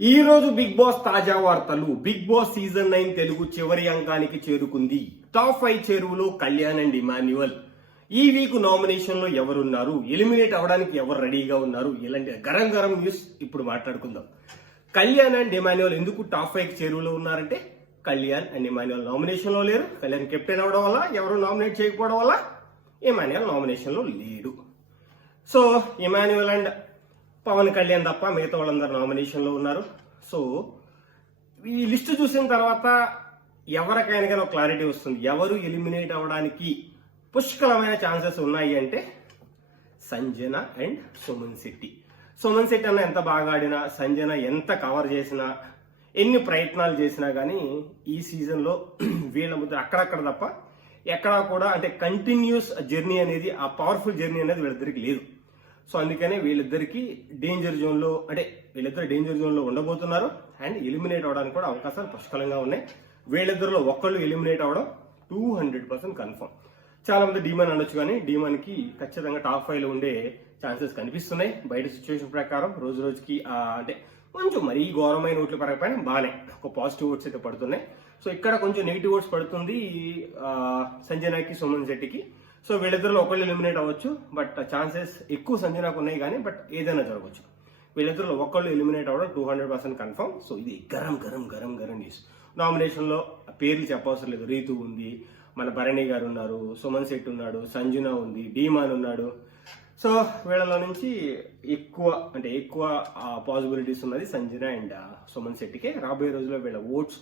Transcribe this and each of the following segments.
ఈ రోజు big boss తాజా వార్తలు. బిగ్ బాస్ సీజన్ 9 తెలుగు చివరి అంకానికి చేరుకుంది. టాప్ 5 చేరువలో కళ్యాణ్ అండ్ ఇమాన్యువల్. ఈ వీక్ నామినేషన్ లో ఎవరున్నారు, ఎలిమినేట్ అవడానికి ఎవరు రెడీగా ఉన్నారు, ఇలాంటి గరం గరం న్యూస్ ఇప్పుడు మాట్లాడుకుందాం. కళ్యాణ్ అండ్ ఇమాన్యువల్ ఎందుకు టాప్ 5 చేరువలో ఉన్నారంటే, కళ్యాణ్ అండ్ ఇమాన్యువల్ నామినేషన్ లో లేరు. కళ్యాణ్ కెప్టెన్ అవడం వల్ల, ఎవరు నామినేట్ చేయకపోవడం వల్ల ఇమాన్యువల్ నామినేషన్ లో లేడు. So Emmanuel and Pawan Kalyan తప్ప మిగతా వాళ్ళందరూ నామినేషన్ లో ఉన్నారు. సో ఈ లిస్ట్ చూసిన తర్వాత ఎవరికైనా కానీ ఒక క్లారిటీ వస్తుంది, ఎవరు ఎలిమినేట్ అవ్వడానికి పుష్కలమైన ఛాన్సెస్ ఉన్నాయి అంటే సంజన అండ్ సుమన్ శెట్టి. సుమన్ శెట్టి అన్న ఎంత బాగా ఆడినా, సంజన ఎంత కవర్ చేసినా, ఎన్ని ప్రయత్నాలు చేసినా కానీ ఈ సీజన్ లో వీళ్ళ ముద్ర అక్కడక్కడ తప్ప ఎక్కడా కూడా అంటే కంటిన్యూస్ జర్నీ అనేది, ఆ పవర్ఫుల్ జర్నీ అనేది వీళ్ళిద్దరికి లేదు. సో అందుకనే వీళ్ళిద్దరికి డేంజర్ జోన్ లో, అంటే వీళ్ళిద్దరు డేంజర్ జోన్ లో ఉండబోతున్నారు. అండ్ ఎలిమినేట్ అవడానికి కూడా అవకాశాలు పుష్కలంగా ఉన్నాయి. వీళ్ళిద్దరిలో ఒక్కళ్ళు ఎలిమినేట్ అవడం 200% కన్ఫర్మ్. చాలా మంది డీమన్ అనొచ్చు, కానీ డీమన్ కి ఖచ్చితంగా టాప్ 5 లో ఉండే ఛాన్సెస్ కనిపిస్తున్నాయి. బయట సిచ్యువేషన్ ప్రకారం రోజు రోజుకి అంటే కొంచెం మరీ ఘోరమైన ఓట్లు పెరగకపోయినా బాగానే ఒక పాజిటివ్ ఓట్స్ అయితే పడుతున్నాయి. సో ఇక్కడ కొంచెం నెగిటివ్ ఓట్స్ పడుతుంది సంజనాకి, సుమన్ శెట్టికి. సో వీళ్ళిద్దరిలో ఒకళ్ళు ఎలిమినేట్ అవ్వచ్చు, బట్ ఛాన్సెస్ ఎక్కువ సంజనాకు ఉన్నాయి, కానీ బట్ ఏదైనా జరగవచ్చు. వీళ్ళిద్దరిలో ఒకళ్ళు ఎలిమినేట్ అవ్వడం 200% కన్ఫర్మ్. సో ఇది గరం గరం గరం గరం న్యూస్. నామినేషన్ లో పేర్లు చెప్పవసరం లేదు. రీతు ఉంది, మన భరణి గారు ఉన్నారు, సుమన్ శెట్టి ఉన్నాడు, సంజన ఉంది, డీమాన్ ఉన్నాడు. సో వీళ్ళలో నుంచి ఎక్కువ పాసిబిలిటీస్ ఉన్నది సంజన అండ్ సుమన్ శెట్టికే. రాబోయే రోజుల్లో వీళ్ళ ఓట్స్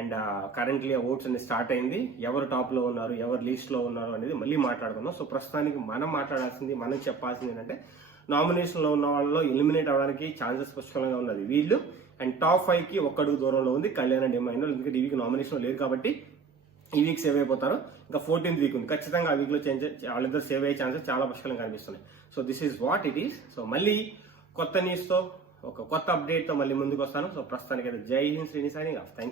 అండ్ కరెంట్లీ ఆ ఓట్స్ అనేది స్టార్ట్ అయింది. ఎవరు టాప్ లో ఉన్నారు, ఎవరు లీస్ట్ లో ఉన్నారు అనేది మళ్ళీ మాట్లాడుకుందాం. సో ప్రస్తుతానికి మనం మాట్లాడాల్సింది, మనం చెప్పాల్సింది ఏంటంటే, నామినేషన్ లో ఉన్న వాళ్ళలో ఎలిమినేట్ అవడానికి ఛాన్సెస్ పుష్కలంగా ఉన్నది వీళ్ళు. అండ్ టాప్ 5 కి ఒక్కడుగు దూరంలో ఉంది కళ్యాణ్ అండ్ ఇమాన్యువల్. ఎందుకంటే ఈ వీక్ నామినేషన్ లేరు కాబట్టి ఈ వీక్ సేవ్ అయిపోతారు. ఇంకా 14th వీక్ ఉంది, ఖచ్చితంగా ఆ వీక్ లో వాళ్ళిద్దరు సేవ్ అయ్యే ఛాన్సెస్ చాలా పుష్కలంగా కనిపిస్తున్నాయి. So this is what it is. So మళ్ళీ కొత్త న్యూస్ తో, ఒక కొత్త అప్డేట్ తో మళ్ళీ ముందుకు వస్తాను. సో ప్రస్తుతానికి అయితే జై హింద్, శ్రీని సైనింగ్ ఆఫ్.